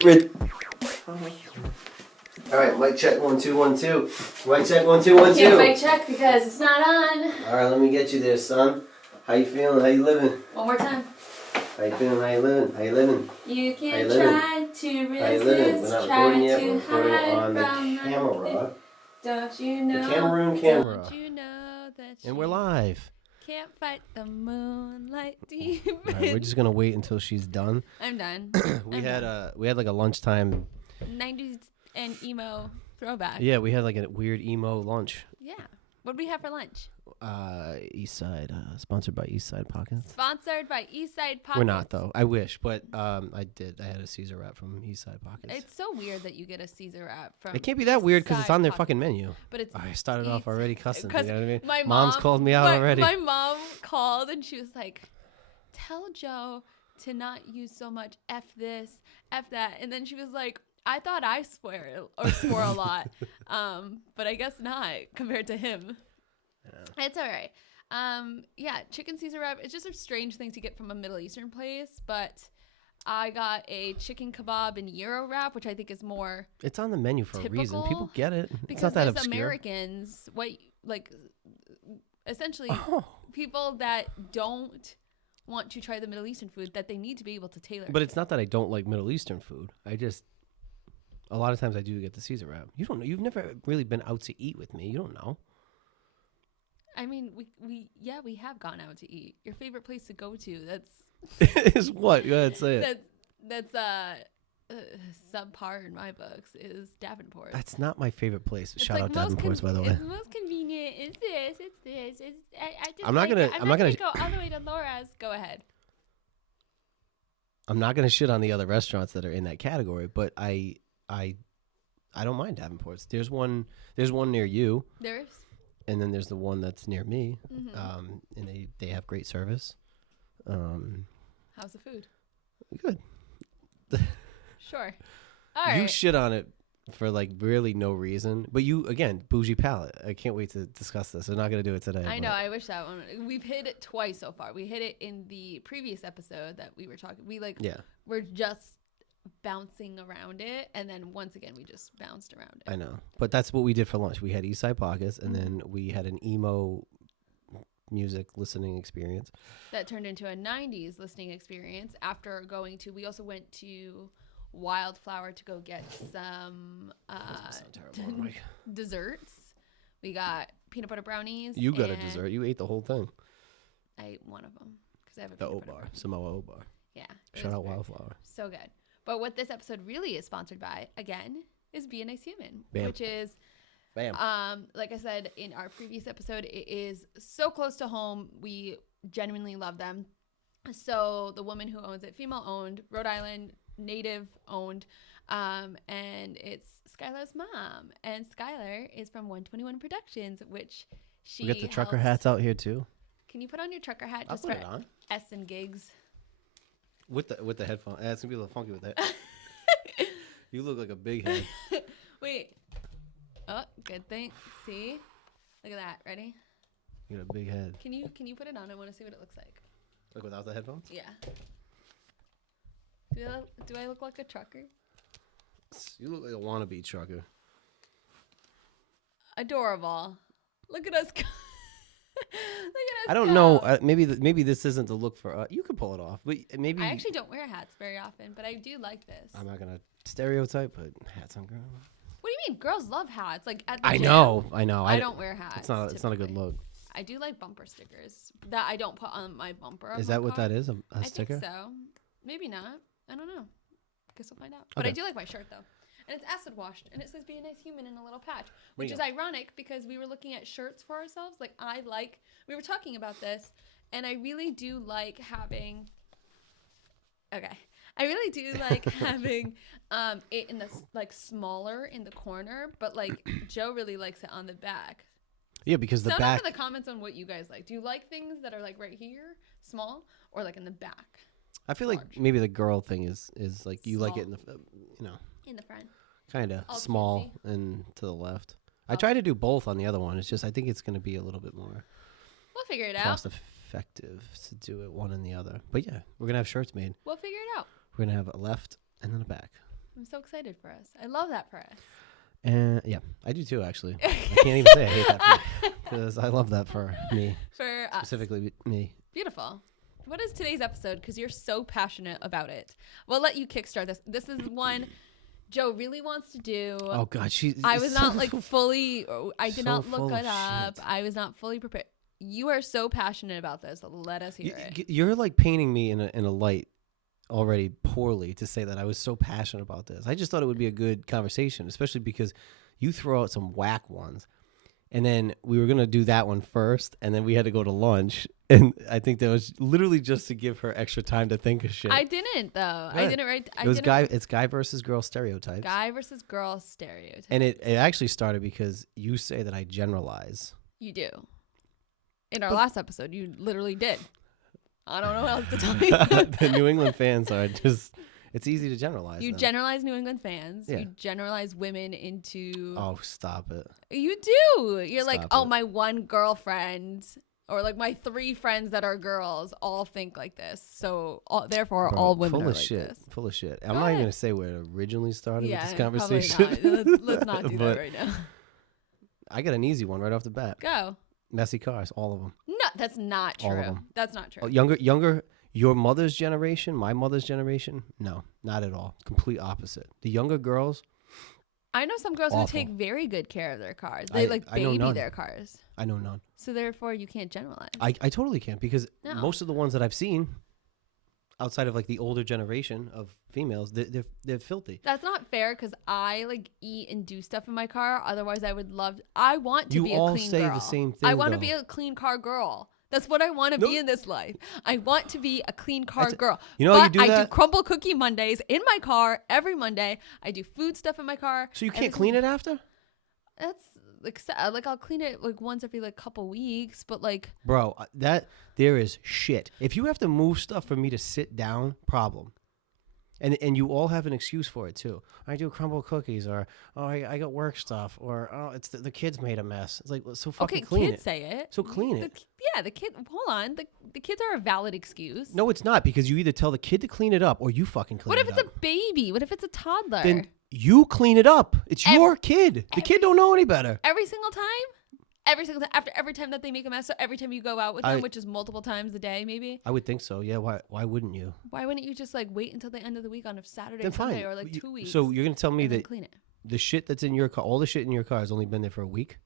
All right, mic check 1 2 1 2. Mic check 1 2 1 2. Can't mic check because it's not on. All right, let me get you there, son. How you feeling? How you living? One more time. How you feeling? How you living? How you living? You can try to resist. How you living? We're not recording yet. We're recording on the camera. Don't you know? The Cameroon camera. Don't you know that and we're live. Can't fight the moonlight deep. All right, we're just gonna wait until she's done. I'm done. we had like a lunchtime. 90s and emo throwback. Yeah, we had like a weird emo lunch. Yeah. What did we have for lunch? East Side, sponsored by East Side Pockets. Sponsored by East Side Pockets. We're not though. I wish, but I had a Caesar wrap from East Side Pockets. It's so weird that you get a Caesar wrap from. It can't be that weird because it's on their Pockets. fucking menu. But it's. I started off already cussing. You know what I mean? My Mom's called me out already. My mom called and she was like, "Tell Joe to not use so much F this, F that," and then she was like, "I thought I swore a lot, but I guess not compared to him." Yeah. It's all right. Yeah, chicken Caesar wrap. It's just a strange thing to get from a Middle Eastern place, but I got a chicken kebab and gyro wrap, which I think is more. It's on the menu for a reason. People get it. Because it's not that there's obscure. Americans, essentially people that don't want to try the Middle Eastern food that they need to be able to tailor. But it's not that I don't like Middle Eastern food. A lot of times I do get the Caesar wrap. You don't know. You've never really been out to eat with me. You don't know. I mean, we have gone out to eat. Your favorite place to go to? Is what? Go ahead, say it. That's subpar in my books. Is Davenport? That's not my favorite place. It's Shout like out Davenport's, by the way. It's most convenient. It's this. I'm not gonna go all the way to Laura's. Go ahead. I'm not gonna shit on the other restaurants that are in that category, but I don't mind Davenport's. There's one near you. There's. And then there's the one that's near me, Mm-hmm. and they have great service. How's the food? Good. Sure. All right. You shit on it for like really no reason, but you again bougie palate. I can't wait to discuss this. We're not gonna do it today. I know. I wish that one. We've hit it twice so far. We hit it in the previous episode that we were talking. We're just bouncing around it, and then once again we just bounced around it. I know, but that's what we did for lunch. We had East Side Pockets, and then we had an emo music listening experience that turned into a 90s listening experience. After we also went to Wildflower to go get some desserts. We got peanut butter brownies. You got a dessert. You ate the whole thing. I ate one of them because I have a the peanut O butter bar, brownie. Samoa O bar. Yeah. Shout out Wildflower. So good. But what this episode really is sponsored by, again, is Be a Nice Human. Bam. Which is, Bam. like I said in our previous episode, it is so close to home. We genuinely love them. So the woman who owns it, female owned, Rhode Island, native owned, and it's Skylar's mom. And Skylar is from 121 Productions, which she We got the trucker hats out here too. Can you put on your trucker hat I'll just put for it on. S and gigs? With the headphones. It's gonna be a little funky with that. You look like a big head. Wait. Oh, good thing. See? Look at that. Ready? You got a big head. Can you put it on? I want to see what it looks like. Like without the headphones? Yeah. Do I look like a trucker? You look like a wannabe trucker. Adorable. Look at us. Look at us. I don't know. Maybe this isn't the look for. You could pull it off, but maybe. I actually don't wear hats very often, but I do like this. I'm not gonna stereotype, but hats on girls. What do you mean? Girls love hats. Like at the I gym. know. I don't wear hats. It's not a good look. I do like bumper stickers that I don't put on my bumper. Is that what that is? A sticker? I think so. Maybe not. I don't know. Guess we'll find out. But I do like my shirt though. And it's acid washed, and it says "Be a Nice Human" in a little patch, which is ironic because we were looking at shirts for ourselves. Like we were talking about this, and I really do like having. Okay, I really do like having it in the smaller in the corner, but like Joe really likes it on the back. Yeah, because the back. back. Some of the comments on what you guys like. Do you like things that are like right here, small, or like in the back? I feel like maybe the girl thing is like you Small. like it in the in the front. kind of All small cutesy. and to the left. I try to do both on the other one. It's just I think it's going to be a little bit more We'll figure it out. cost effective to do it one and the other. But yeah, we're gonna have shirts made. We'll figure it out. We're gonna have a left and then a back. I'm so excited for us. I love that for us. And yeah, I do too, actually. I can't even say I hate that for you because I love that for me. For us. Specifically me. Beautiful. What is today's episode? Because you're so passionate about it. We'll let you kickstart this. This is one Joe really wants to do. Oh, God. I was not like fully, I did not look it up. Shit. I was not fully prepared. You are so passionate about this. Let us hear it. You're like painting me in a light already poorly to say that I was so passionate about this. I just thought it would be a good conversation, especially because you throw out some whack ones. And then we were going to do that one first, and then we had to go to lunch. And I think that was literally just to give her extra time to think of shit. I didn't, though. I didn't write. It's guy versus girl stereotypes. Guy versus girl stereotypes. And it actually started because you say that I generalize. You do. In our last episode, you literally did. I don't know what else to tell you. The New England fans are just, it's easy to generalize. You generalize New England fans. Yeah. You generalize women into. Oh, stop it. You do. You're like, Stop oh, it. my one girlfriend, or like my 3 friends that are girls all think like this. So therefore, Bro, all women full are of like shit. this. Full of shit. Go I'm not even ahead. going to say where it originally started with this Probably conversation. not. Let's not do that But right now. I got an easy one right off the bat. Go. Messy cars, all of them. No, that's not All of true. them. That's not true. Oh, younger, your mother's generation, my mother's generation, no, not at all. Complete opposite. The younger girls, I know some girls awful. who take very good care of their cars. They I know baby none. their cars. I know none. So therefore, you can't generalize. I totally can't because No. most of the ones that I've seen, outside of like the older generation of females, they're filthy. That's not fair because I like eat and do stuff in my car. Otherwise, I want to You be a all clean say girl. the same thing, I want to though. be a clean car girl. That's what I want to be in this life. I want to be a clean car girl. You know how you but do I do that? crumble cookie Mondays in my car every Monday. I do food stuff in my car. So you can't clean it after? That's like I'll clean it like once every like couple weeks, but like Bro, there is shit. If you have to move stuff for me to sit down, problem. And you all have an excuse for it too. I do crumble cookies, or oh, I got work stuff, or oh, it's the kids made a mess. It's like, so fucking clean kids it. say it. So clean it. The kid. Hold on. The kids are a valid excuse. No, it's not, because you either tell the kid to clean it up or you fucking clean What it if up. it's a baby? What if it's a toddler? Then you clean it up. It's your kid. The kid don't know any better. Every single time? Every single time, after every time that they make a mess, so every time you go out with them, which is multiple times a day, maybe. I would think so. Yeah. Why wouldn't you? Why wouldn't you just like wait until the end of the week on a Saturday, Then Sunday, fine. or like 2 weeks? So you're gonna tell me and then that clean it. the shit that's in your car, all the shit in your car, has only been there for a week?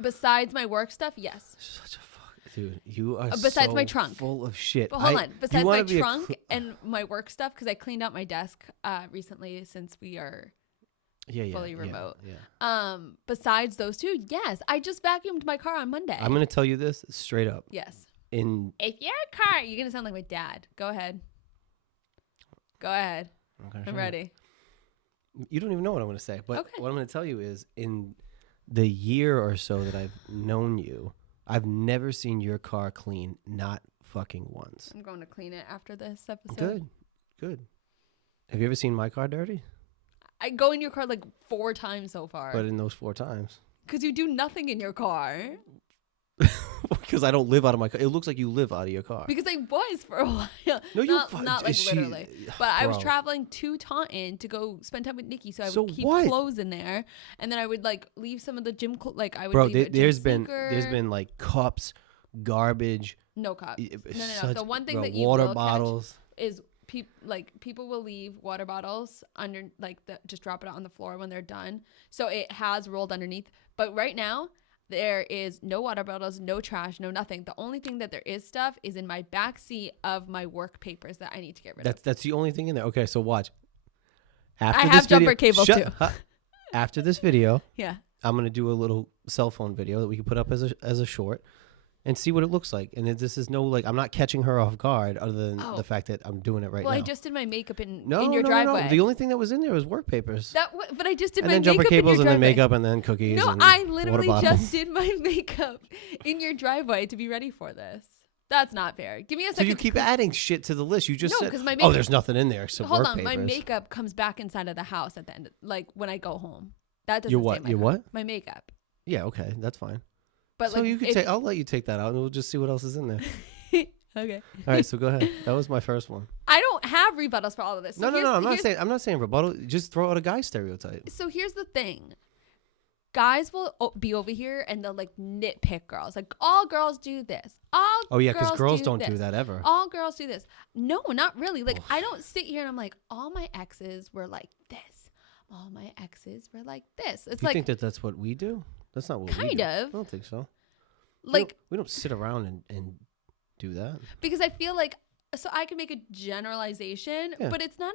Besides my work stuff, yes. Such a fuck, dude. You are Besides so my trunk. full of shit. But hold on. Besides my trunk and my work stuff, because I cleaned out my desk recently since we are fully remote. Yeah. Besides those two, yes, I just vacuumed my car on Monday. I'm gonna tell you this straight up. Yes. If your car, you're gonna sound like my dad. Go ahead. I'm ready. You don't even know what I'm gonna say, but Okay. what I'm gonna tell you is, in the year or so that I've known you, I've never seen your car clean, not fucking once. I'm going to clean it after this episode. Good. Have you ever seen my car dirty? I go in your car like 4 times so far. But in those 4 times. Because you do nothing in your car. Because I don't live out of my car. It looks like you live out of your car. Because I was for a while. No, not like literally. But I was traveling to Taunton to go spend time with Nikki, so I would keep clothes in there, and then I would like leave some of the gym like I would. Bro, there's been like cups, garbage. No cups. No. The one thing that you water will bottles catch is people will leave water bottles under just drop it on the floor when they're done, so it has rolled underneath. But right now, there is no water bottles, no trash, no nothing. The only thing that there is stuff is in my back seat of my work papers that I need to get rid of. That's the only thing in there. Okay, so watch. I have jumper cables too. After this video, yeah, I'm gonna do a little cell phone video that we can put up as a short, and see what it looks like. And this is I'm not catching her off guard, other than the fact that I'm doing it right now. Well, I just did my makeup in your No. driveway. The only thing that was in there was work papers. But I just did and my then makeup jumper cables in your and driveway. then makeup and then cookies. No, and I literally water just did my makeup in your driveway to be ready for this. That's not fair. Give me a second. So you keep adding shit to the list. You just said, because my makeup, there's nothing in there except work papers. My makeup comes back inside of the house at the end, like when I go home. That doesn't Your stay what? in my Your car. what? My makeup. Yeah, okay, that's fine. But so you could I'll let you take that out, and we'll just see what else is in there. Okay. All right, so go ahead. That was my first one. I don't have rebuttals for all of this. So no. I'm not saying rebuttal. Just throw out a guy stereotype. So here's the thing. Guys will be over here and they'll like nitpick girls. Like, all girls do this. Because girls don't do that ever. All girls do this. No, not really. Like, I don't sit here and I'm like, all my exes were like this. All my exes were like this. It's you like, think that that's what we do? That's not what we do. Kind of. I don't think so. Like, we don't sit around and do that. Because I feel like, so I can make a generalization, but it's not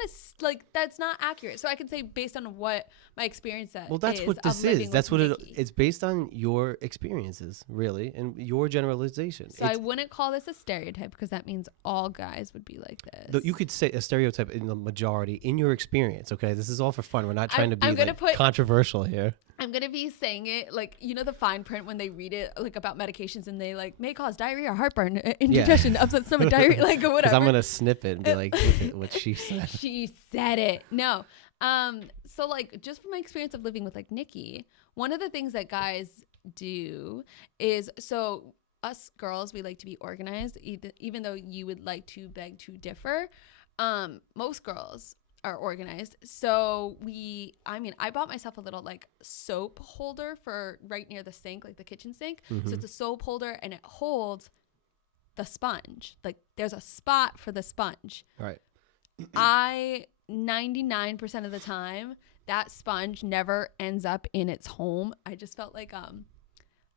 that's not accurate. So I can say based on what my experience is. Well, that's what this is. That's what it's based on, your experiences, really, and your generalization. So I wouldn't call this a stereotype because that means all guys would be like this. You could say a stereotype in the majority in your experience. Okay, this is all for fun. We're not trying to be controversial here. I'm going to be saying it like, the fine print when they read it like about medications and they like may cause diarrhea, heartburn, indigestion, upset stomach, diarrhea, like whatever. Because I'm going to snip it and be like, look at what she said. She said it. No. So like just from my experience of living with like Nikki, one of the things that guys do is, so us girls, we like to be organized, even though you would like to beg to differ. Most girls are organized. So I bought myself a little like soap holder for right near the sink, like the kitchen sink. Mm-hmm. So it's a soap holder and it holds the sponge. Like there's a spot for the sponge. Right. 99% of the time, that sponge never ends up in its home. I just felt like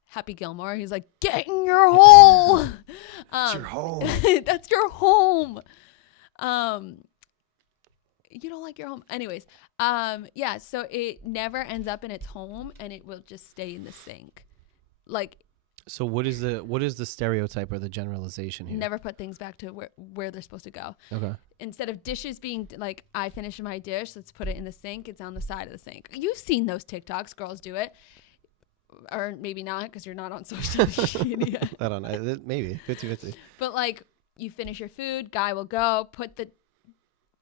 Happy Gilmore. He's like, get in your hole. It's your home. That's your home. You don't like your home. Anyways, so it never ends up in its home and it will just stay in the sink. Like, so what is the stereotype or the generalization here? Never put things back to where they're supposed to go. Okay. Instead of dishes being like, I finish my dish, let's put it in the sink. It's on the side of the sink. You've seen those TikToks. Girls do it. Or maybe not because you're not on social media. I don't know. Maybe 50-50. But like, you finish your food, guy will go, put the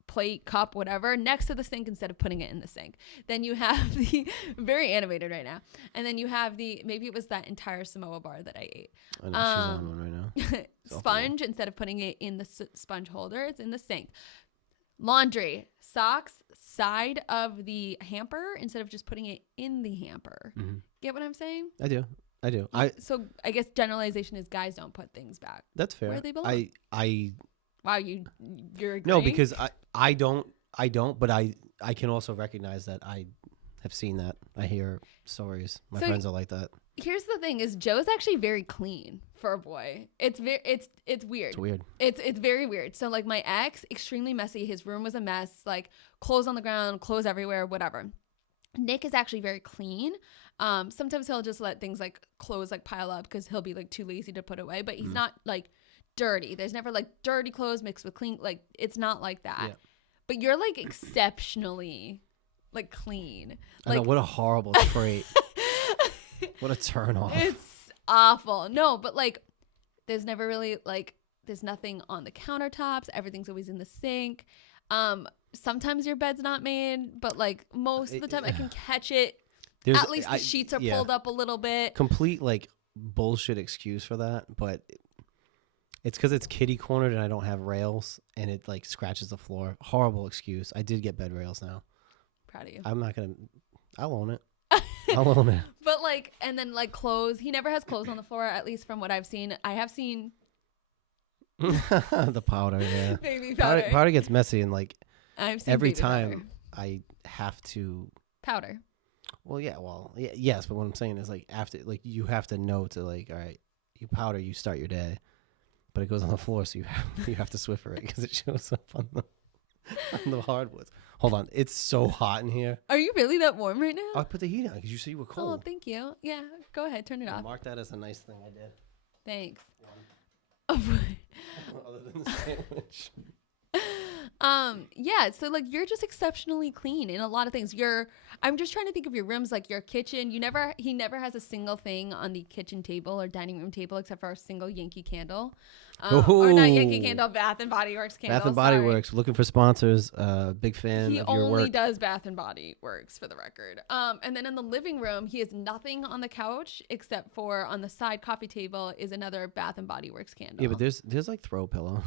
plate, cup, whatever, next to the sink instead of putting it in the sink. Then you have the, very animated right now. And then you have maybe it was that entire Samoa bar that I ate. I know, she's on one right now. Sponge, instead of putting it in the sponge holder, it's in the sink. Laundry, socks, side of the hamper instead of just putting it in the hamper. Mm-hmm. Get what I'm saying? I do. So I guess generalization is guys don't put things back. That's fair. Where they belong. Wow, you're agreeing? No, because I don't, but I can also recognize that I have seen that. I hear stories. My friends are like that. Here's the thing: is Joe's actually very clean for a boy. It's weird. It's weird. It's very weird. So like my ex, extremely messy. His room was a mess. Like clothes on the ground, clothes everywhere, whatever. Nick is actually very clean. Sometimes he'll just let things like clothes like pile up because he'll be like too lazy to put away. But he's not like dirty. There's never like dirty clothes mixed with clean. Like it's not like that. Yeah. But you're like exceptionally like clean. I know, what a horrible trait. What a turn off. It's awful. No, but like there's never really like there's nothing on the countertops. Everything's always in the sink. Sometimes your bed's not made, but like most of the time I can catch it. At least the sheets are pulled up a little bit. Complete like bullshit excuse for that, but it's because it's kitty cornered and I don't have rails and it like scratches the floor. Horrible excuse. I did get bed rails now. Proud of you. I'll own it. I'll own it. But like, and then like clothes. He never has clothes on the floor, at least from what I've seen. I have seen the powder. Yeah, baby powder. Powder gets messy and like I've seen every time powder. I have to powder. Well, yes, but what I'm saying is like after like you have to know to like, all right, you powder, you start your day, but it goes on the floor, so you have to Swiffer it because it shows up on the hardwoods. Hold on, it's so hot in here. Are you really that warm right now? I put the heat on because you said you were cold. Oh, thank you. Yeah, go ahead, turn it off. Mark that as a nice thing I did. Thanks. Other than the sandwich. Yeah, so like you're just exceptionally clean in a lot of things. I'm just trying to think of your rooms, like your kitchen. He never has a single thing on the kitchen table or dining room table except for a single Yankee candle. Or not Yankee Candle, Bath and Body Works candle. Bath and Body Works, looking for sponsors. Big fan of your work. He only does Bath and Body Works, for the record. And then in the living room, he has nothing on the couch except for on the side coffee table is another Bath and Body Works candle. Yeah, but there's like throw pillows.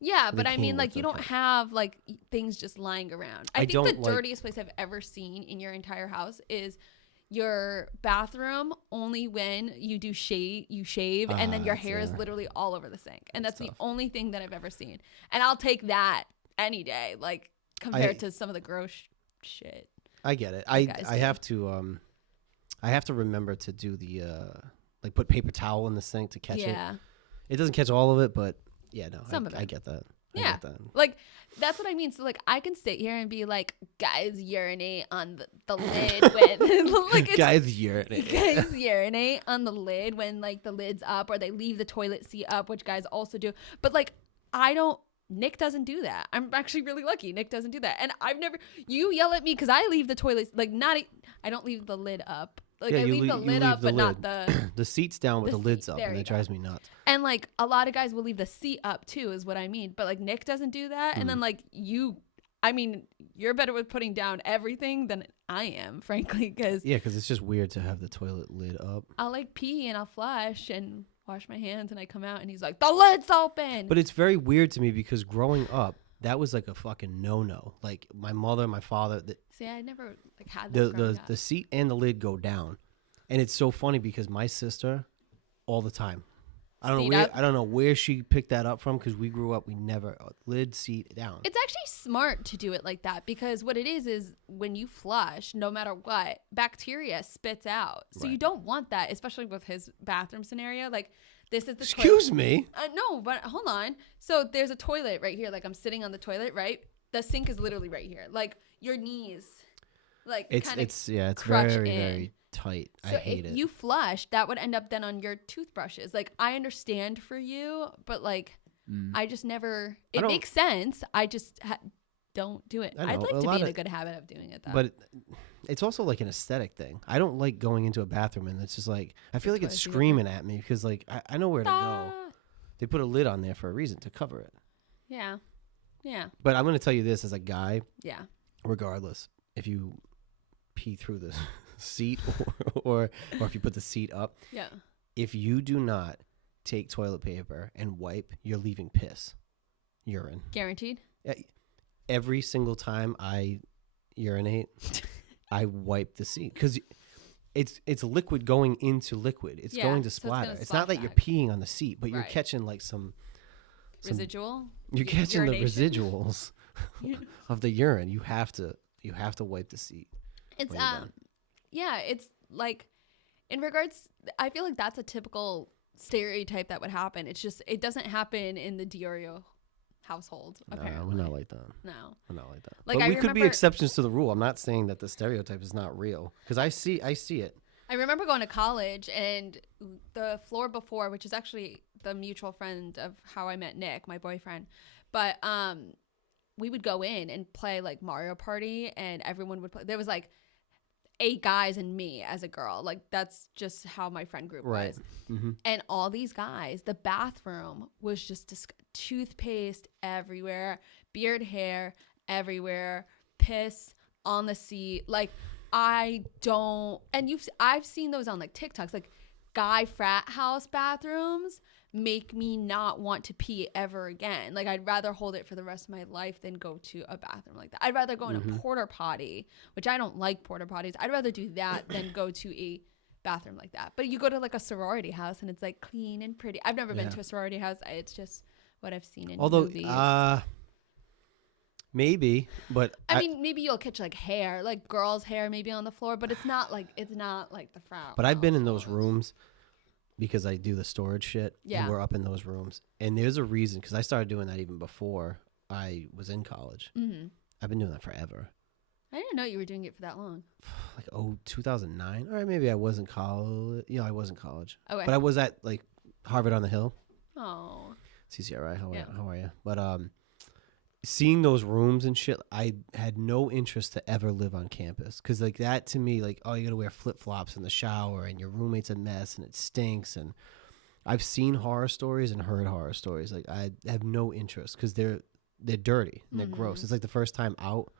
Yeah, They but I came mean, with like, you them, don't but- have like things just lying around. I think don't the like- dirtiest place I've ever seen in your entire house is your bathroom. Only when you shave, and then your hair is literally all over the sink, and that's the only thing that I've ever seen. And I'll take that any day, like compared to some of the gross shit. I get it. I have to remember to do the like put paper towel in the sink to catch it. Yeah. It doesn't catch all of it, but yeah, no, Some of it. I get that. Yeah. I get that. Like, that's what I mean. So, like, I can sit here and be like, guys urinate on the lid when, like, it's, guys urinate. Guys urinate on the lid when, like, the lid's up, or they leave the toilet seat up, which guys also do. But, like, Nick doesn't do that. I'm actually really lucky. Nick doesn't do that. And you yell at me because I leave the toilet, like, I don't leave the lid up. Like, I leave the lid up, but not the... The seat's down with the lid's up, and it drives me nuts. And, like, a lot of guys will leave the seat up, too, is what I mean. But, like, Nick doesn't do that. And then, like, you're better with putting down everything than I am, frankly, because... Yeah, because it's just weird to have the toilet lid up. I'll, like, pee and I'll flush and wash my hands, and I come out, and he's like, the lid's open! But it's very weird to me because growing up, that was, like, a fucking no-no. Like, my mother, my father... See, I never, like, had that the seat and the lid go down. And it's so funny because my sister, all the time, I don't know where she picked that up from, because we grew up, we never lid seat down. It's actually smart to do it like that, because what it is when you flush, no matter what, bacteria spits out. So you don't want that, especially with his bathroom scenario. Like, this is the Excuse me? No, but hold on. So there's a toilet right here. Like, I'm sitting on the toilet, right? The sink is literally right here. Like, your knees, like, it's very, very tight. So I hate it. If you flush, that would end up then on your toothbrushes. Like, I understand for you, but like, I just never. It makes sense. I just don't do it. I'd like to be in a good habit of doing it, though. But it's also like an aesthetic thing. I don't like going into a bathroom and it's just like, I feel like it's screaming at me, because like I know where to go. They put a lid on there for a reason, to cover it. Yeah. Yeah. But I'm going to tell you this as a guy. Yeah. Regardless, if you pee through the seat or if you put the seat up. Yeah. If you do not take toilet paper and wipe, you're leaving piss, urine. Guaranteed? Every single time I urinate, I wipe the seat, because it's liquid going into liquid. It's going to splatter. It's not that you're peeing on the seat, but you're catching like some residual. You're catching the residuals of the urine. You have to wipe the seat. It's it's like, in regards, I feel like that's a typical stereotype that would happen. It's just, it doesn't happen in the diorio household, apparently. No, we're not like that. No. We're not like that. Like, but we could be exceptions to the rule. I'm not saying that the stereotype is not real, because I see it. I remember going to college, and the floor before, which is actually the mutual friend of how I met Nick, my boyfriend, but we would go in and play like Mario Party, and everyone would play. There was like 8 guys and me as a girl. Like, that's just how my friend group was. Mm-hmm. And all these guys, the bathroom was just toothpaste everywhere, beard hair everywhere, piss on the seat. Like, I've seen those on like TikToks, like guy frat house bathrooms make me not want to pee ever again. Like, I'd rather hold it for the rest of my life than go to a bathroom like that. I'd rather go in a porta potty, which I don't like porta potties. I'd rather do that than go to a bathroom like that. But you go to like a sorority house and it's like clean and pretty. I've never been to a sorority house. It's just what I've seen in movies. Maybe, but I mean, maybe you'll catch like hair, like girls' hair maybe on the floor, but it's not like the frat. But I've been in those rooms because I do the storage shit. Yeah. And we're up in those rooms. And there's a reason, because I started doing that even before I was in college. Mm-hmm. I've been doing that forever. I didn't know you were doing it for that long. Like, 2009? Or maybe I was in college. Yeah, I was in college. Okay. But I was at, like, Harvard on the Hill. Oh. CCRI, how are you? But seeing those rooms and shit, I had no interest to ever live on campus, because like that to me, like, oh, you gotta wear flip-flops in the shower and your roommate's a mess and it stinks. And I've seen horror stories and heard horror stories. Like, I have no interest, because they're dirty and they're gross. It's like the first time out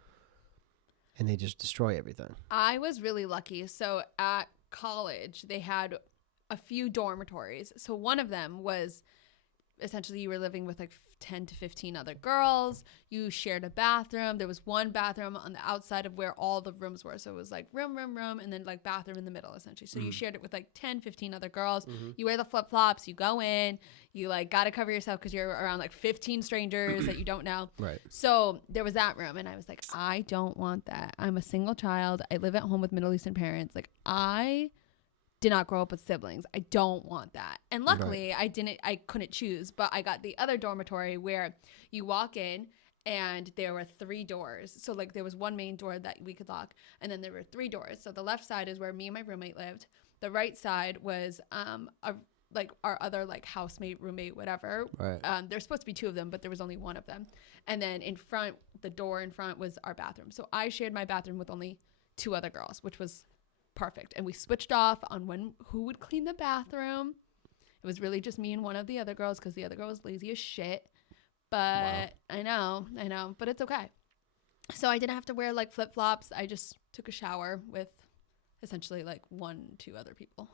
and they just destroy everything. I was really lucky. So at college they had a few dormitories. So one of them was essentially you were living with like 10 to 15 other girls. You shared a bathroom. There was one bathroom on the outside of where all the rooms were. So it was like room, and then like bathroom in the middle, essentially. So you shared it with like 10, 15 other girls. You wear the flip-flops. You go in. You like got to cover yourself because you're around like 15 strangers that you don't know. Right. So there was that room. And I was like, I don't want that. I'm a single child. I live at home with Middle Eastern parents. Like, I did not grow up with siblings. I don't want that. And luckily I couldn't choose, but I got the other dormitory where you walk in and there were 3 doors. So like there was one main door that we could lock, and then there were 3 doors. So the left side is where me and my roommate lived. The right side was like our other like housemate, roommate, whatever. Right. There's supposed to be 2 of them, but there was only 1 of them. And then in front, the door in front was our bathroom. So I shared my bathroom with only 2 other girls, which was perfect. And we switched off on who would clean the bathroom. It was really just me and one of the other girls because the other girl was lazy as shit. But wow. I know, but it's okay. So I didn't have to wear like flip-flops. I just took a shower with essentially like 1-2 other people.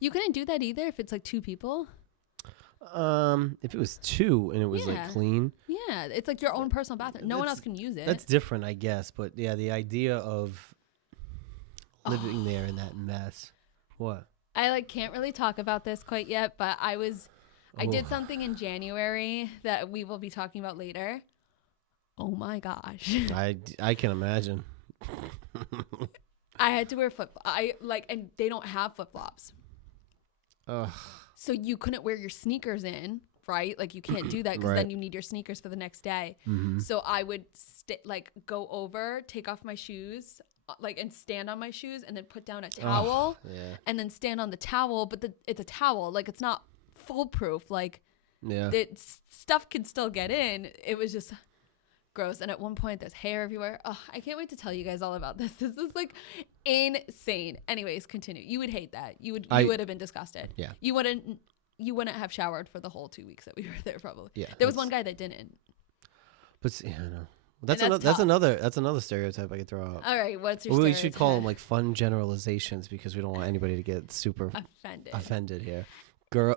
You couldn't do that either if it's like 2 people? If it was 2 and it was like clean. Yeah, it's like your own personal bathroom. No one else can use it. That's different, I guess. But yeah, the idea of living there in that mess. What? I like can't really talk about this quite yet, but I did something in January that we will be talking about later. Oh my gosh. I can imagine. I had to wear and they don't have flip-flops. Ugh. So you couldn't wear your sneakers in, right? Like you can't do that because then you need your sneakers for the next day. So I would go over, take off my shoes, and stand on my shoes, and then put down a towel, and then stand on the towel. But it's a towel, like it's not foolproof. Like, stuff can still get in. It was just gross. And at one point, there's hair everywhere. Oh, I can't wait to tell you guys all about this. This is like insane. Anyways, continue. You would hate that. You would have been disgusted. Yeah. You wouldn't have showered for the whole 2 weeks that we were there. Probably. Yeah. There was one guy that didn't. But yeah, I know. That's another stereotype I could throw out. All right, what's your stereotype? We should call them like fun generalizations because we don't want anybody to get super offended here. Girl,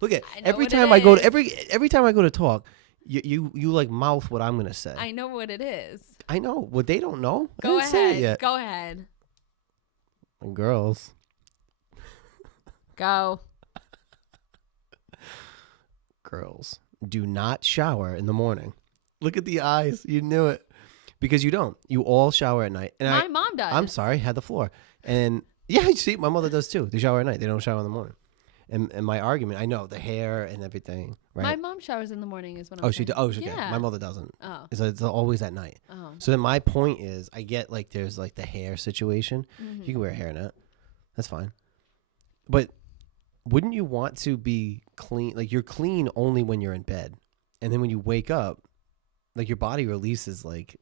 look at every time I go to talk, you like mouth what I'm gonna say. I know what it is. I know what they don't know. Go ahead. Say it yet. Go ahead. Girls. Go. Girls do not shower in the morning. Look at the eyes. You knew it. Because you don't. You all shower at night. And my mom does. I'm sorry. Had the floor. And yeah, see, my mother does too. They shower at night. They don't shower in the morning. And my argument, I know, the hair and everything, right? My mom showers in the morning is when I'm she does. Oh, okay. My mother doesn't. Oh. It's always at night. Oh. So then my point is, I get like there's like the hair situation. You can wear a hairnet. That's fine. But wouldn't you want to be clean? Like you're clean only when you're in bed. And then when you wake up, like your body releases like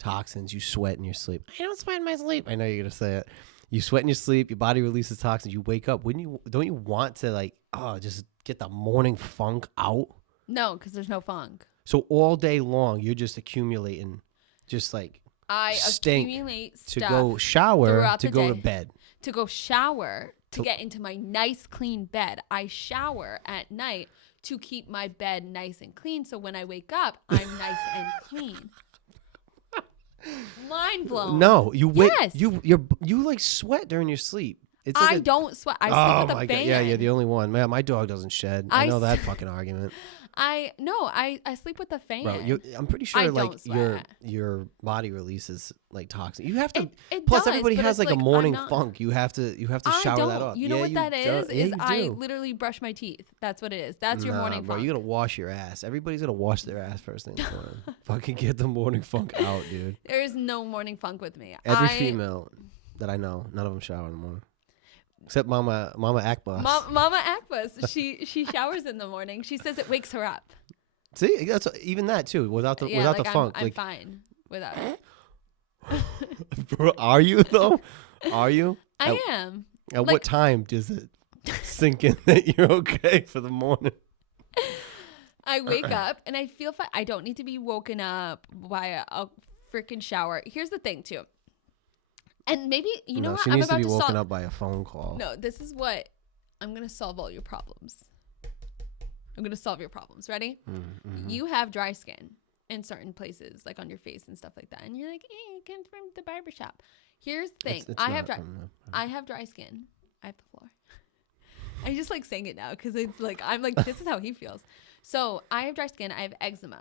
toxins. You sweat in your sleep. I don't sweat in my sleep. I know you're gonna say it. You sweat in your sleep. Your body releases toxins. You wake up. Don't you want to like just get the morning funk out? No, because there's no funk. So all day long you're just accumulating, just like I accumulate to go shower to go to bed. To go shower to get into my nice clean bed. I shower at night to keep my bed nice and clean. So when I wake up, I'm nice and clean. Mind blown. No, you wait. Yes. You like sweat during your sleep. It's like I don't sweat. I sleep with a fan. Yeah, you're the only one. Man, my dog doesn't shed. I know that fucking argument. I sleep with a fan. Bro, I'm pretty sure like your body releases like toxins. You have to. Plus, everybody has like a morning funk. You have to shower that off. You know what that is? I literally brush my teeth. That's what it is. That's your morning bro, funk. You gotta wash your ass. Everybody's gonna wash their ass first thing in the morning. Fucking get the morning funk out, dude. There is no morning funk with me. Every female that I know, none of them shower in the morning. Except Mama Akbas. Mama Akbas, she showers in the morning. She says it wakes her up. See, that's even that too. Without the funk, I'm fine without it. Bro, are you though? Are you? I am. At what time does it sink in that you're okay for the morning? I wake up and I feel fine. I don't need to be woken up by a freaking shower. Here's the thing too. And maybe, you know what? She needs to be woken up by a phone call. No, this is what I'm going to solve all your problems. I'm going to solve your problems. Ready? Mm-hmm. You have dry skin in certain places, like on your face and stuff like that. And you're like, it comes from the barbershop. Here's the thing. I have dry skin. I have the floor. I just like saying it now because it's like, I'm like, this is how he feels. So I have dry skin. I have eczema.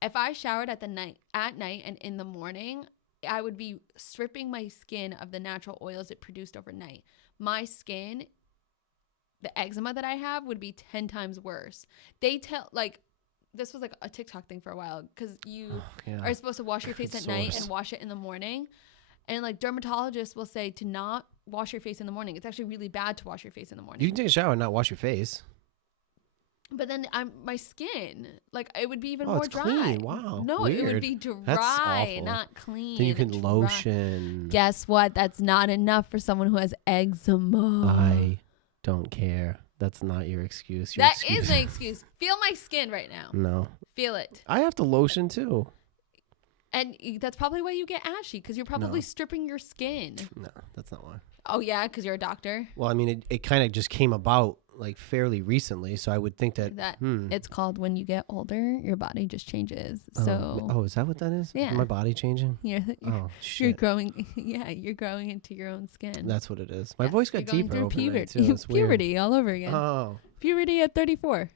If I showered at night and in the morning, I would be stripping my skin of the natural oils it produced overnight. My skin, the eczema that I have would be 10 times worse. They tell, like, this was like a TikTok thing for a while because you are supposed to wash your face at night and wash it in the morning. And like dermatologists will say to not wash your face in the morning. It's actually really bad to wash your face in the morning. You can take a shower and not wash your face. But then my skin, like it would be even more dry. Clean. Wow. No, weird. It would be dry, not clean. Then you can lotion. Guess what? That's not enough for someone who has eczema. I don't care. That's not your excuse. That is my excuse. Feel my skin right now. No. Feel it. I have to lotion too. And that's probably why you get ashy, because you're probably stripping your skin. No, that's not why. Oh, yeah, because you're a doctor? Well, I mean, it kind of just came about like fairly recently, so I would think that it's called when you get older, your body just changes. Oh, is that what that is? Yeah. My body changing? Shit. You're growing. Yeah, you're growing into your own skin. That's what it is. My voice got deeper overnight, too. That's puberty weird. all over again. Oh. Puberty at 34.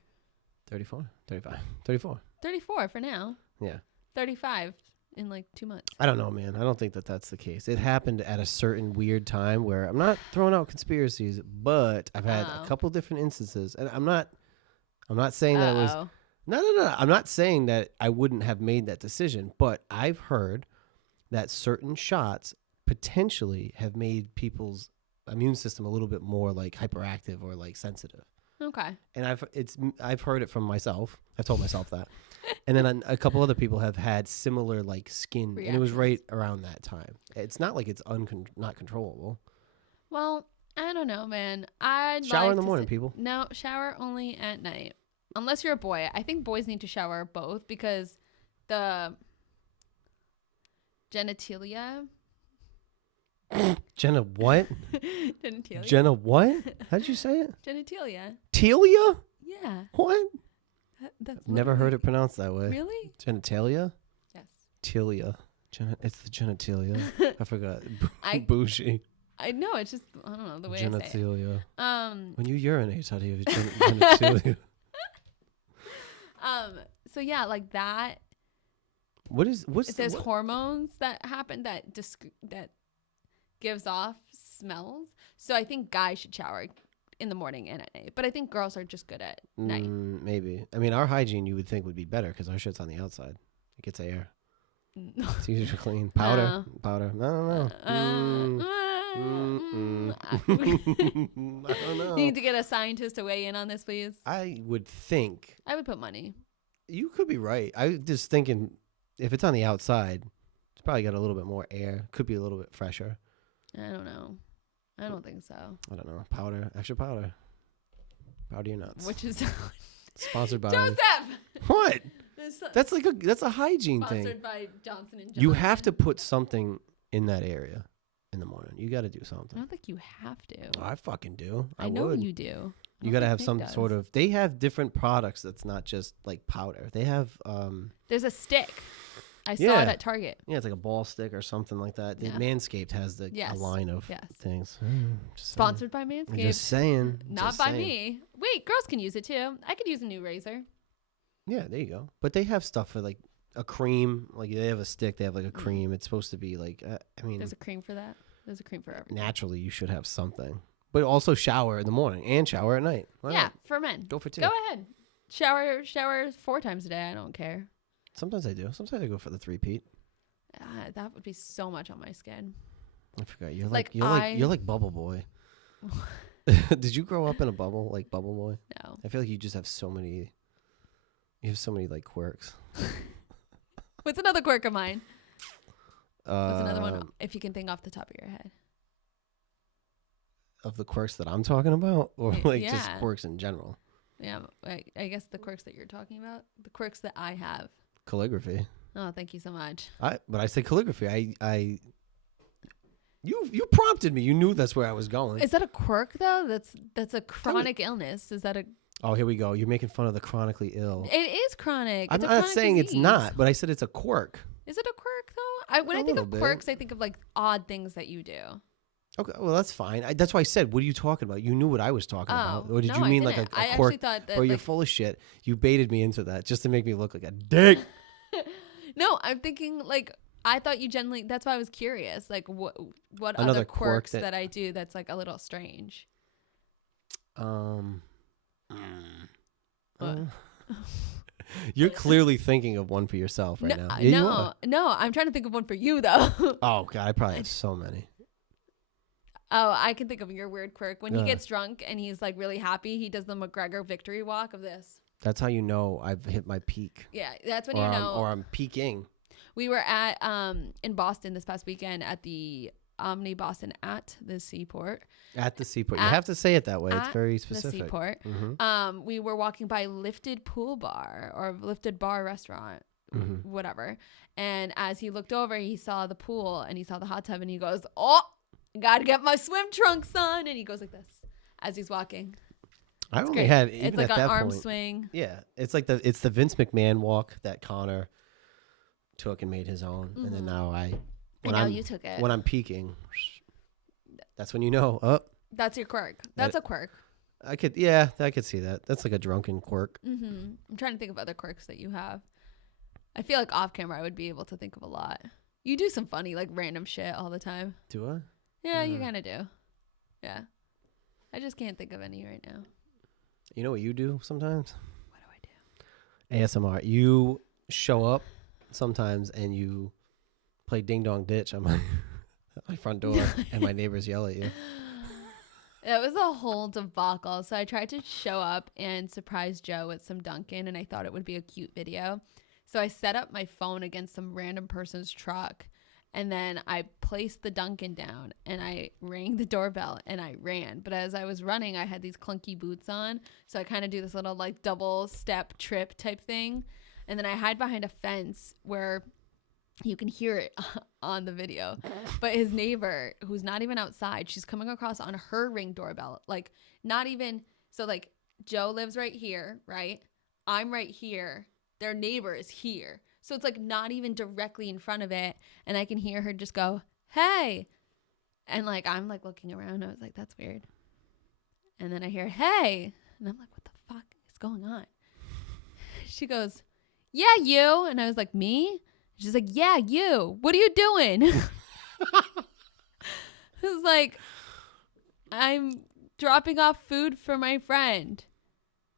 34? 35. 34. 34 for now. Yeah. 35 in like 2 months. I don't know, man. I don't think that that's the case. It happened at a certain weird time where I'm not throwing out conspiracies, but I've had a couple different instances, and I'm not saying that it was. No. I'm not saying that I wouldn't have made that decision, but I've heard that certain shots potentially have made people's immune system a little bit more like hyperactive or like sensitive. Okay. And I've heard it from myself. I've told myself that. And then a couple other people have had similar like skin, and it was right around that time. It's not like it's not controllable. Well, I don't know, man. Shower in the morning, people. No, shower only at night. Unless you're a boy. I think boys need to shower both because the genitalia. Jenna what? Genitalia. Jenna what? How'd you say it? Genitalia. Telia? Yeah. What? That's never heard it pronounced that way. Really? Genitalia? Yes. Telia. It's the genitalia. I forgot. Bougie. I know. It's just, I don't know, the way I say it. Genitalia. When you urinate, how do you have genitalia? So yeah, like that. There's hormones that happen that gives off smells. So I think guys should shower in the morning and at night. But I think girls are just good at night. Maybe. I mean, our hygiene you would think would be better because our shit's on the outside. It gets air. It's easier to clean. Powder. I don't know. I don't know. You need to get a scientist to weigh in on this, please. I would think. I would put money. You could be right. I was just thinking if it's on the outside, it's probably got a little bit more air. Could be a little bit fresher. I don't know. I don't think so. I don't know. Powder. Extra powder. Powder your nuts. Which is sponsored by Joseph. What? That's a hygiene thing. Sponsored by Johnson & Johnson. You have to put something in that area in the morning. You got to do something. I don't think you have to. Oh, I fucking do. I know you do. You got to have some sort of. They have different products that's not just like powder. They have. There's a stick. I saw it at Target. Yeah, it's like a ball stick or something like that. Yeah. Manscaped has a line of things. Sponsored by Manscaped. Just saying. Not by me. Wait, girls can use it too. I could use a new razor. Yeah, there you go. But they have stuff for like a cream. Like they have a stick. They have like a cream. It's supposed to be like. I mean, there's a cream for that. There's a cream for everything. Naturally, you should have something. But also shower in the morning and shower at night. Why not? For men. Go for 2. Go ahead. Shower 4 times a day. I don't care. Sometimes I do. Sometimes I go for the 3-peat. That would be so much on my skin. I forgot. You're like Bubble Boy. Did you grow up in a bubble like Bubble Boy? No. I feel like you just have so many. You have so many like quirks. What's another quirk of mine? What's another one? If you can think off the top of your head. Of the quirks that I'm talking about, or like just quirks in general. Yeah, I guess the quirks that you're talking about, the quirks that I have. Calligraphy. Oh, thank you so much. But I said calligraphy. You prompted me. You knew that's where I was going. Is that a quirk though? That's a chronic illness. Is that a? Oh, here we go. You're making fun of the chronically ill. It is chronic. I'm not saying it's not, but I said it's a quirk. Is it a quirk though? When I think of quirks, I think of like odd things that you do. Okay, well that's fine. That's why I said, "What are you talking about?" You knew what I was talking about, or did you mean like a quirk? Actually thought that. Or you're full of shit. You baited me into that just to make me look like a dick. No, I'm thinking like I thought you generally. That's why I was curious. Like what Another other quirks that I do that's like a little strange. You're clearly thinking of one for yourself right now. Yeah, no. I'm trying to think of one for you though. Oh God, I probably have so many. Oh, I can think of your weird quirk. When he gets drunk and he's like really happy, he does the McGregor victory walk of this. That's how you know I've hit my peak. Yeah, that's when you know. Or I'm peaking. We were at in Boston this past weekend at the Omni Boston at the Seaport. At the Seaport. You have to say it that way. It's very specific. The Seaport. Mm-hmm. We were walking by Lifted Pool Bar or Lifted Bar Restaurant, whatever. And as he looked over, he saw the pool and he saw the hot tub and he goes, "Oh, gotta get my swim trunks on." And he goes like this as he's walking. I only had even it's like at an that arm point, swing. Yeah, it's like the Vince McMahon walk that Connor took and made his own, and then now you took it. When I'm peaking, that's when you know. Oh, that's your quirk. That's a quirk. I could see that. That's like a drunken quirk. I'm trying to think of other quirks that you have. I feel like off camera I would be able to think of a lot. You do some funny like random shit all the time. Do I? Yeah, you kind of do. Yeah, I just can't think of any right now. You know what you do sometimes? What do I do? ASMR. You show up sometimes and you play ding dong ditch on my front door and my neighbors yell at you. It was a whole debacle. So I tried to show up and surprise Joe with some Dunkin', and I thought it would be a cute video. So I set up my phone against some random person's truck, and then I placed the Dunkin' down, and I rang the doorbell, and I ran. But as I was running, I had these clunky boots on, so I kind of do this little like double step trip type thing, and then I hide behind a fence where you can hear it on the video. But his neighbor, who's not even outside, she's coming across on her Ring doorbell. Like, not even, so like Joe lives right here, right? I'm right here. Their neighbor is here. So it's like not even directly in front of it. And I can hear her just go, "Hey." And like, I'm like looking around. I was like, that's weird. And then I hear, "Hey." And I'm like, what the fuck is going on? She goes, "Yeah, you." And I was like, "Me?" She's like, "Yeah, you. What are you doing?" I was like, "I'm dropping off food for my friend."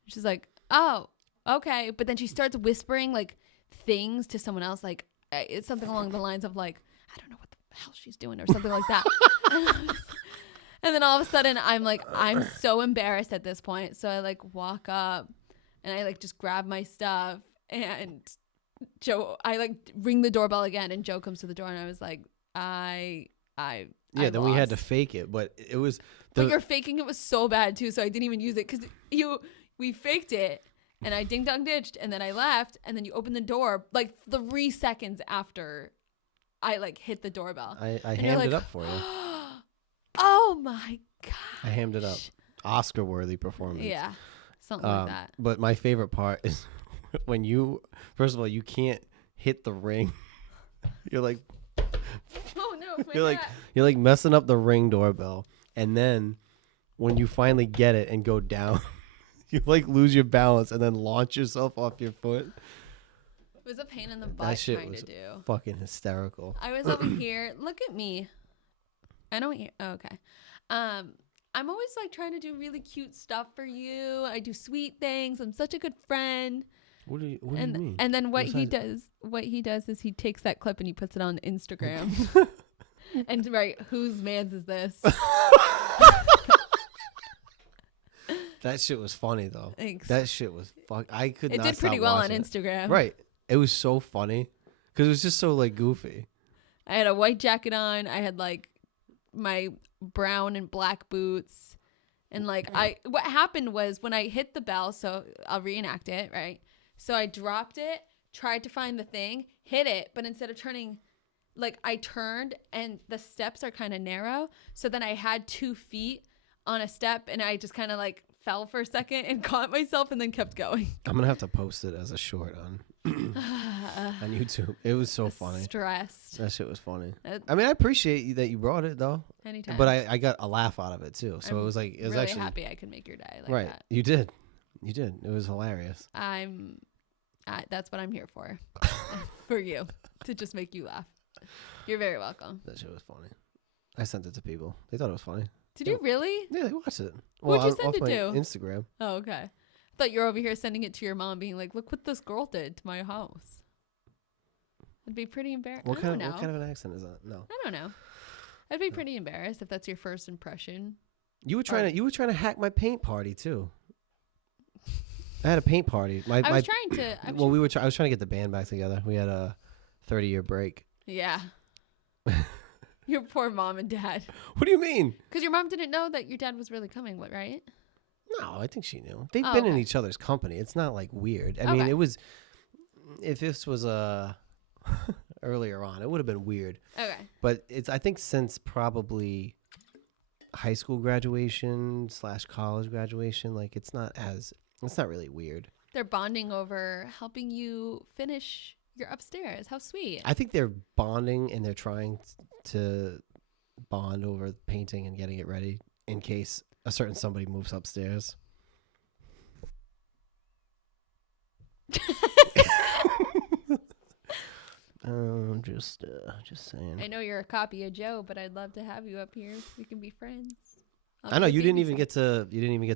She's like, "Oh, okay." But then she starts whispering like things to someone else. Like it's something along the lines of like, "I don't know what the hell she's doing," or something like that. And then all of a sudden I'm like, I'm so embarrassed at this point. So I like walk up and I like just grab my stuff, and Joe, I like ring the doorbell again, and Joe comes to the door, and I was like, then we had to fake it, but it was. But your faking it was so bad too, so I didn't even use it because we faked it, and I ding dong ditched, and then I left, and then you opened the door like 3 seconds after I like hit the doorbell. I hammed it up for you. Oh my god! I hammed it up. Oscar-worthy performance. Yeah, something like that. But my favorite part is when you, first of all, you can't hit the ring. You're like, oh no! You're like messing up the Ring doorbell, and then when you finally get it and go down, you like lose your balance and then launch yourself off your foot. It was a pain in the butt trying to do. Fucking hysterical. I was over here. Look at me. I don't hear. Oh, okay. I'm always like trying to do really cute stuff for you. I do sweet things. I'm such a good friend. What do you mean? And then what he does is he takes that clip and he puts it on Instagram. And right, whose man's is this? That shit was funny though. Thanks. That shit was fuck. It did pretty well on Instagram. Right. It was so funny because it was just so like goofy. I had a white jacket on. I had like my brown and black boots, and like what happened was when I hit the bell, so I'll reenact it, right? So I dropped it, tried to find the thing, hit it, but instead of turning, like I turned and the steps are kind of narrow, so then I had 2 feet on a step and I just kind of like fell for a second and caught myself and then kept going. I'm gonna have to post it as a short on on YouTube. It was so funny. Stressed. That shit was funny. I mean, I appreciate that you brought it though. Anytime. But I got a laugh out of it too. So it was like it was really actually happy I could make your day like right. that. You did. It was hilarious. That's what I'm here for. For you to just make you laugh. You're very welcome. That shit was funny. I sent it to people. They thought it was funny. Did you really? Yeah, they watched it. Who'd you send it my to? Instagram. Oh, okay. I thought you were over here sending it to your mom, being like, "Look what this girl did to my house." It'd be pretty embarrassing. What kind of an accent is that? No. I don't know. I'd be pretty embarrassed if that's your first impression. You were trying to hack my paint party too. I had a paint party. I was trying to get the band back together. We had a 30-year break. Yeah. Your poor mom and dad. What do you mean? Because your mom didn't know that your dad was really coming, right? No, I think she knew. They've been in each other's company. It's not like weird. I mean, it was. If this was earlier on, it would have been weird. Okay. But I think since probably high school graduation / college graduation, like it's not really weird. They're bonding over helping you finish your upstairs. How sweet. I think they're bonding and they're trying to bond over painting and getting it ready in case a certain somebody moves upstairs. Just saying. I know you're a copy of Joe, but I'd love to have you up here. We can be friends. I know you didn't even get to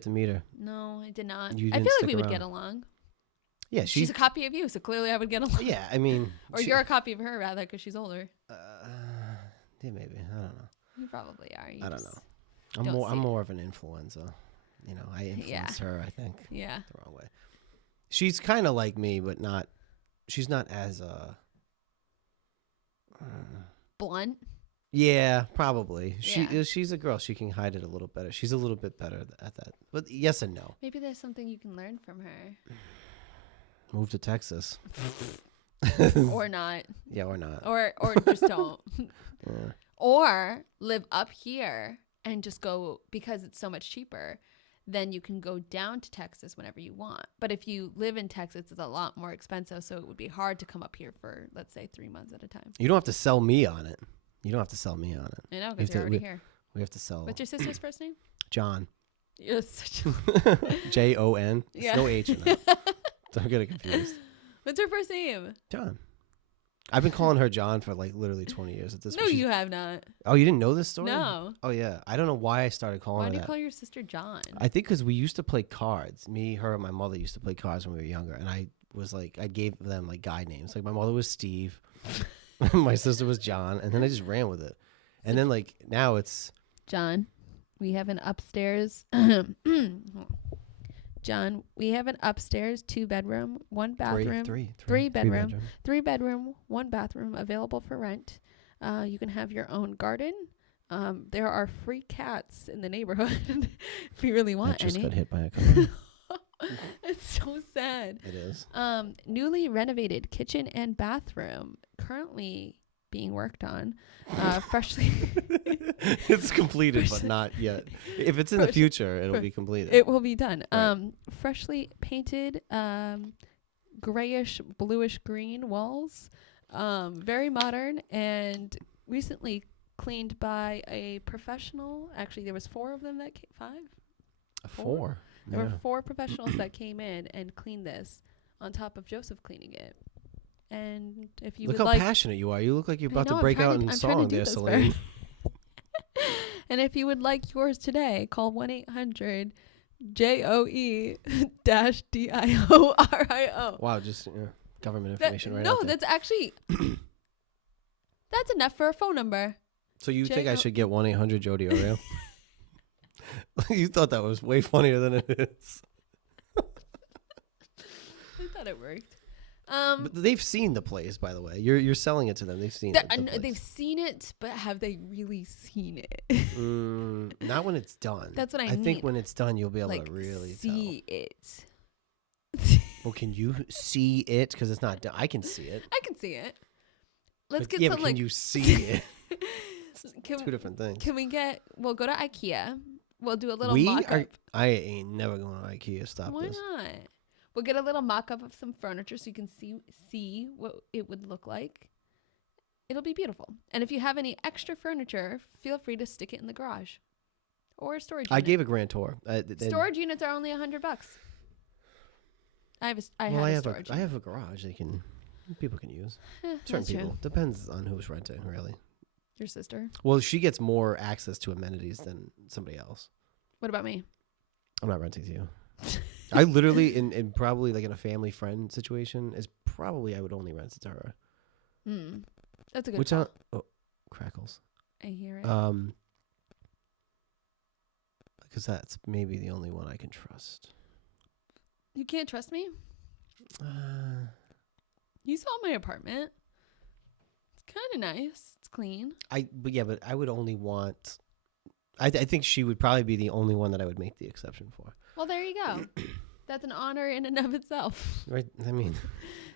meet her. No, I did not. I feel like we would get along. Yeah, she's a copy of you, so clearly I would get along. Yeah, I mean, or you're a copy of her rather, because she's older. Yeah, maybe. I don't know. You probably are. I don't know. I'm more of an influencer. You know, I influence her. I think. Yeah. The wrong way. She's kind of like me, but not. She's not as blunt. Yeah, probably. Yeah. She's a girl. She can hide it a little better. She's a little bit better at that. But yes and no. Maybe there's something you can learn from her. Move to Texas. Or not. Yeah, or not. Or just don't. Yeah. Or live up here and just go, because it's so much cheaper, then you can go down to Texas whenever you want. But if you live in Texas, it's a lot more expensive, so it would be hard to come up here for, let's say, 3 months at a time. You don't have to sell me on it. I know, because you're already here. We have to sell. What's your sister's first name? John. You're such Jon. Yeah. There's no H in that. Don't get it confused. What's her first name? John. I've been calling her John for like literally 20 years at this point. No, you have not. Oh, you didn't know this story? No. Oh, yeah. I don't know why I started calling her that. Why do you call your sister John? I think because we used to play cards. Me, her, and my mother used to play cards when we were younger. And I gave them like guy names. Like my mother was Steve. My sister was John. And then I just ran with it. And then like now it's... John, we have an upstairs... John, we have an upstairs 2-bedroom, 1 bathroom, three bedroom, 1 bathroom available for rent. You can have your own garden. There are free cats in the neighborhood if you really want any. I just got hit by a car. It's so sad. It is. Newly renovated kitchen and bathroom currently being worked on. Freshly. It's completed, but not yet. If it's in the future, it'll be completed. It will be done. Right. Freshly painted, grayish, bluish green walls. Very modern and recently cleaned by a professional. Actually, there was 4 of them that came. 5? 4. There were 4 professionals that came in and cleaned this on top of Joseph cleaning it. And if you look would how passionate you are. You look like you're about to break out in song there, Celine. And if you would like yours today, call 1-800-JOE-DIORIO. Wow, just government information right No, out there. that's actually... that's enough for a phone number. So you think I should get 1-800-JOE-DIORIO? You thought that was way funnier than it is. I thought it worked. But they've seen the place, by the way. You're selling it to them. They've seen it. They've seen it, but have they really seen it? Not when it's done. That's what I mean. I think when it's done, you'll be able to really see tell. it. Well, can you see it? Because it's not done. I can see it. I can see it. Let's get but some. Can you see it? 2 different things. Can we get? We'll go to IKEA. We'll do a little mock-up. I ain't never going to IKEA. Stop Why this. not? We'll get a little mock-up of some furniture so you can see what it would look like. It'll be beautiful. And if you have any extra furniture, feel free to stick it in the garage or a storage unit. I gave a grand tour. Storage units are only $100. I have a storage unit. I have a garage people can use. Certain That's people. true. Depends on who's renting, really. Your sister? Well, she gets more access to amenities than somebody else. What about me? I'm not renting to you. I literally, in probably like in a family friend situation, is probably I would only rent it to her. That's a good call. Crackles. I hear it. Because that's maybe the only one I can trust. You can't trust me? You saw my apartment. It's kind of nice. It's clean. But I would only want. I think she would probably be the only one that I would make the exception for. Well, there you go. That's an honor in and of itself. Right. I mean.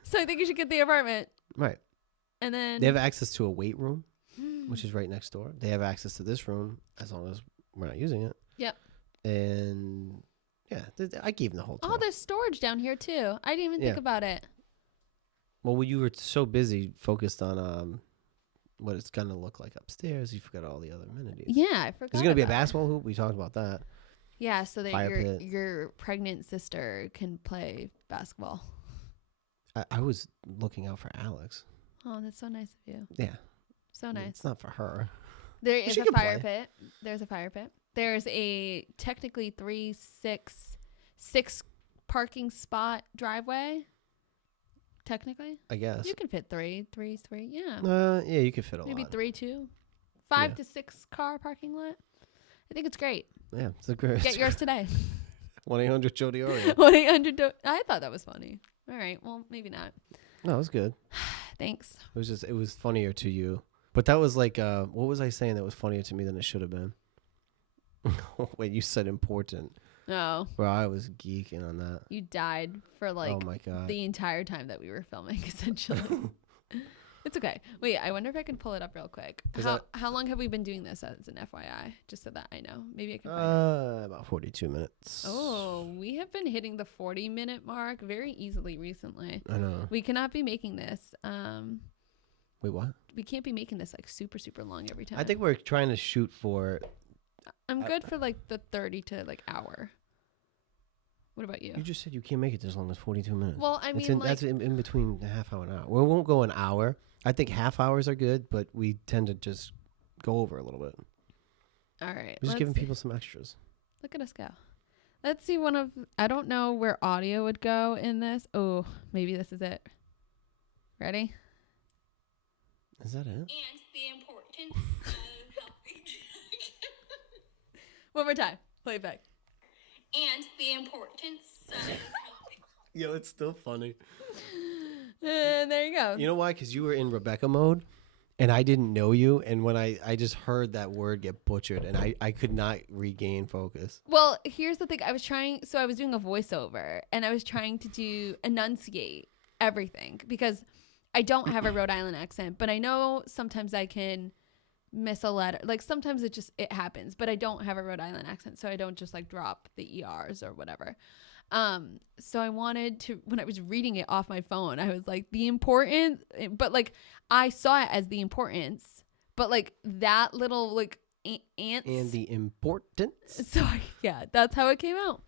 So I think you should get the apartment. Right. And then they have access to a weight room, which is right next door. They have access to this room as long as we're not using it. Yep. And yeah, I gave them the whole tour. Oh, there's storage down here too. I didn't even think about it. Well, you were so busy focused on what it's gonna look like upstairs, you forgot all the other amenities. Yeah, I forgot. There's gonna be a basketball hoop. We talked about that. Yeah, so that your pregnant sister can play basketball. I was looking out for Alex. Oh, that's so nice of you. Yeah. So nice. It's not for her. There is a fire pit. There's a fire pit. There's a technically 6 parking spot driveway. Technically, I guess you can fit three. Yeah. Yeah, you could fit a lot. Maybe 3, 2, 5 to 6 car parking lot. I think it's great. Yeah, it's a great. Get yours today. 1-800 Joe Diorio. 1-800. I thought that was funny. All right. Well, maybe not. No, it was good. Thanks. It was funnier to you. But that was like, what was I saying that was funnier to me than it should have been? When you said important. No. Bro, I was geeking on that. You died for like oh my God. the entire time that we were filming, essentially. It's okay. Wait, I wonder if I can pull it up real quick. How long have we been doing this as an FYI? Just so that I know. Maybe I can find it. About 42 minutes. Oh, we have been hitting the 40-minute mark very easily recently. I know. We cannot be making this. Wait, what? We can't be making this like super, super long every time. I think we're trying to shoot for... I'm good for like the 30 to like hour. What about you? You just said you can't make it as long as 42 minutes. Well, I mean, that's in between a half hour and an hour. We won't go an hour. I think half hours are good, but we tend to just go over a little bit. All right. We're just giving people some extras. Look at us go. Let's see I don't know where audio would go in this. Oh, maybe this is it. Ready? Is that it? And the importance of helping. One more time. Play it back. And the importance of helping. Yo, it's still funny. And there you go. You know why? Because you were in Rebecca mode, and I didn't know you. And when I just heard that word get butchered, and I could not regain focus. Well, here's the thing. I was doing a voiceover, and I was trying to enunciate everything because I don't have a Rhode Island accent, but I know sometimes I can miss a letter. Like sometimes it happens, but I don't have a Rhode Island accent, so I don't just like drop the ERs or whatever. So I wanted to, when I was reading it off my phone, I was like the importance, but like I saw it as the importance, but like that little like ants and the importance. So yeah, that's how it came out.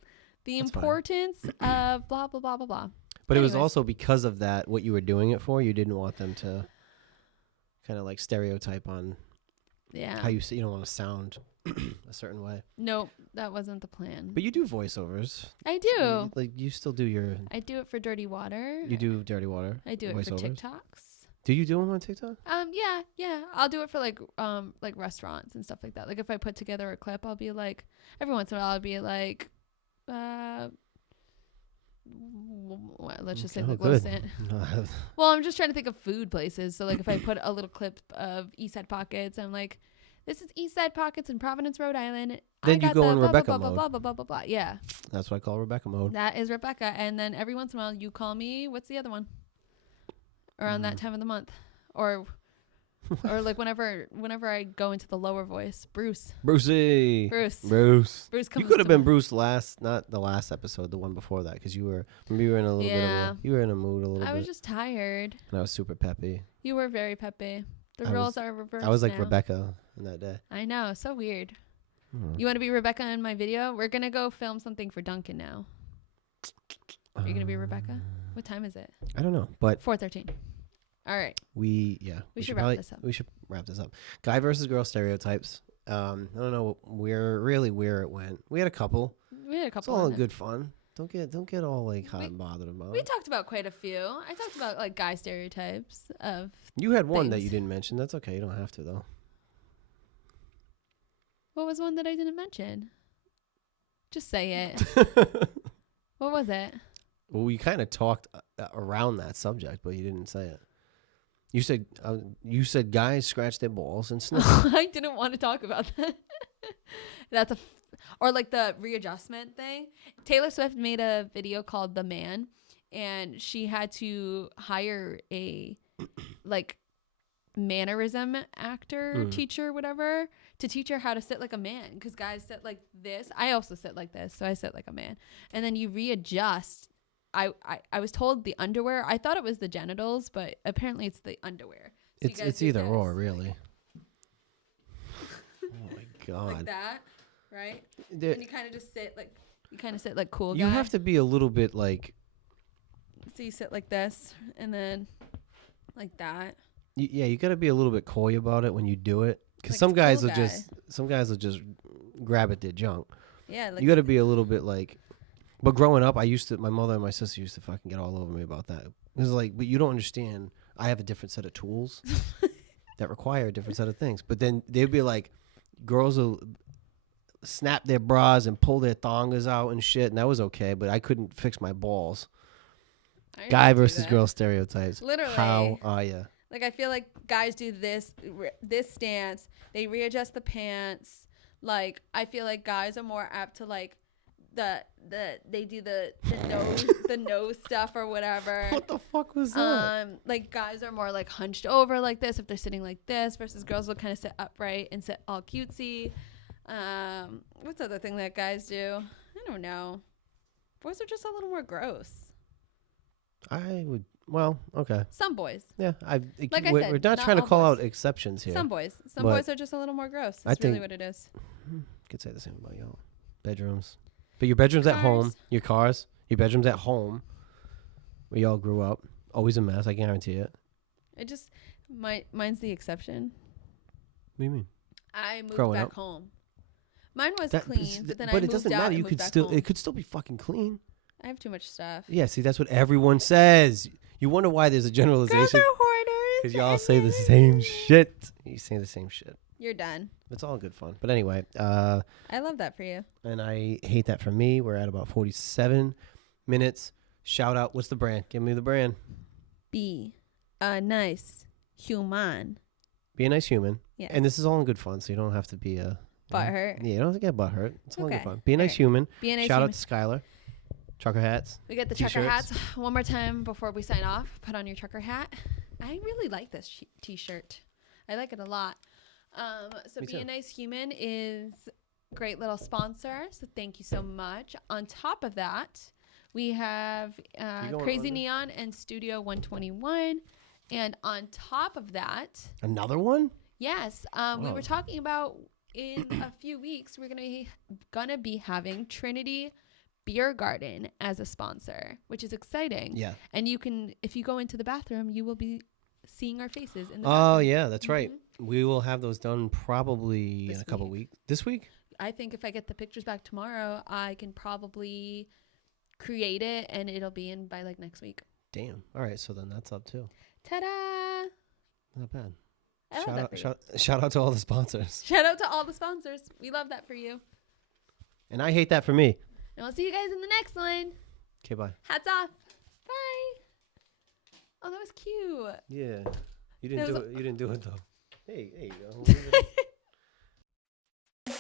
The That's importance of blah blah blah blah blah. But anyways, it was also because of that, what you were doing it for. You didn't want them to kind of like stereotype on how you say. You don't want to sound a certain way. Nope, that wasn't the plan. But you do voiceovers. I do. You still do your. I do it for Dirty Water. You do Dirty Water. I do it for TikToks. Do you do them on TikTok? Yeah. I'll do it for like restaurants and stuff like that. Like if I put together a clip, I'll be like, every once in a while, I'll be like, let's just say like well, I'm just trying to think of food places. So like if I put a little clip of Eastside Pockets, I'm like, this is Eastside Pockets in Providence, Rhode Island. Then you go in Rebecca mode. blah, blah, blah, blah, blah. Yeah. That's what I call Rebecca mode. That is Rebecca. And then every once in a while you call me, what's the other one? Around that time of the month. Or Or like whenever I go into the lower voice, Bruce. Brucey. Bruce. Bruce. Bruce comes You could have to been mind. Bruce not the last episode, the one before that, because you were in a little bit Yeah. of you were in a mood a little I bit. was just tired. And I was super peppy. You were very peppy. The I roles was- are reversed I was like now. Rebecca in that day. I know, so weird. Hmm. You want to be Rebecca in my video? We're gonna go film something for Duncan now. Are you gonna be Rebecca? What time is it? I don't know, but 4:13. All right. we should wrap this up. We should wrap this up. Guy versus girl stereotypes. I don't know where it went. We had a couple. We had a It's couple. all on in it. good fun. Don't get all like hot and bothered about We it. talked about quite a few. I talked about like guy stereotypes of. You had one that things. you didn't mention. That's okay. You don't have to though. What was one that I didn't mention? Just say it. What was it? Well, we kind of talked around that subject, but you didn't say it. You said guys scratch their balls and sniff. I didn't want to talk about that. That's or like the readjustment thing. Taylor Swift made a video called "The Man," and she had to hire a like mannerism actor, teacher, whatever, to teach her how to sit like a man. Because guys sit like this. I also sit like this, so I sit like a man. And then you readjust. I was told the underwear. I thought it was the genitals, but apparently it's the underwear. So you guys It's do either this, or, really. Oh my god! like that, right? There- And you kind of just sit like cool guy. you have to be a little bit like. So you sit like this, and then like that. Yeah, you got to be a little bit coy about it when you do it, because Like some it's guys cool will just grab at their junk. Yeah, like You got to be a little bit like. But growing up, my mother and my sister used to fucking get all over me about that. It was like, but you don't understand. I have a different set of tools that require a different set of things. But then they'd be like, girls will snap their bras and pull their thongas out and shit, and that was okay. But I couldn't fix my balls. I Guy used to do versus that. girl stereotypes. Literally. How are you? Like I feel like guys do this stance. They readjust the pants. Like I feel like guys are more apt to like they do the nose the nose stuff or whatever. What the fuck was that? Like guys are more like hunched over like this if they're sitting like this, versus girls will kind of sit upright and sit all cutesy. What's the other thing that guys do? I don't know. Boys are just a little more gross. I would. Well, okay. Some boys. Yeah, Like I we're said, not not trying to all call boys. out exceptions here. Some boys. Some But boys are just a little more gross. I That's really think- what it is. Could say the same about y'all. Bedrooms. But your bedrooms at home, Cars. your cars, your bedrooms at home, where y'all grew up, always a mess. I guarantee it. It just mine's the exception. What do you mean? I moved Growing back up. home. Mine was That- clean, but then I but it moved doesn't out matter. and You moved could back still home. it could still be fucking clean. I have too much stuff. Yeah, see, that's what everyone says. You wonder why there's a Girls generalization are hoarders. because y'all say the same shit. You say the same shit. You're done. It's all good fun. But anyway, I love that for you. and I hate that for me. We're at about 47 minutes. Shout out. What's the brand? Give me the brand. Be a nice human. Be a nice human. Yes. And this is all in good fun, so you don't have to be a Butthurt. Yeah, you don't have to get butthurt. It's all in good Okay. fun. Be a nice Alright. human. Be a nice Shout human. out to Skylar. Trucker hats. We got the trucker T-shirts. hats. One more time before we sign off. Put on your trucker hat. I really like this t-shirt. I like it a lot. So Me Be a too. Nice Human is a great little sponsor. So thank you so much. On top of that, we have going Crazy under? Neon and Studio 121. And on top of that, Another one? yes, we Whoa. were talking about in a few weeks we're gonna be having Trinity Beer Garden as a sponsor, which is exciting. Yeah. And you can, if you go into the bathroom, you will be seeing our faces in the Oh, bathroom. yeah, that's right. We will have those done probably This in a couple week. weeks. This week? I think if I get the pictures back tomorrow, I can probably create it and it'll be in by like next week. Damn. All right, so then that's up too. Ta-da! Not bad. I love that for you. Shout out to all the sponsors. Shout out to all the sponsors. We love that for you. And I hate that for me. And we'll see you guys in the next one. Okay, bye. Hats off. Bye. Oh, that was cute. Yeah. You didn't That do was it. You didn't do it though. Hey, you go.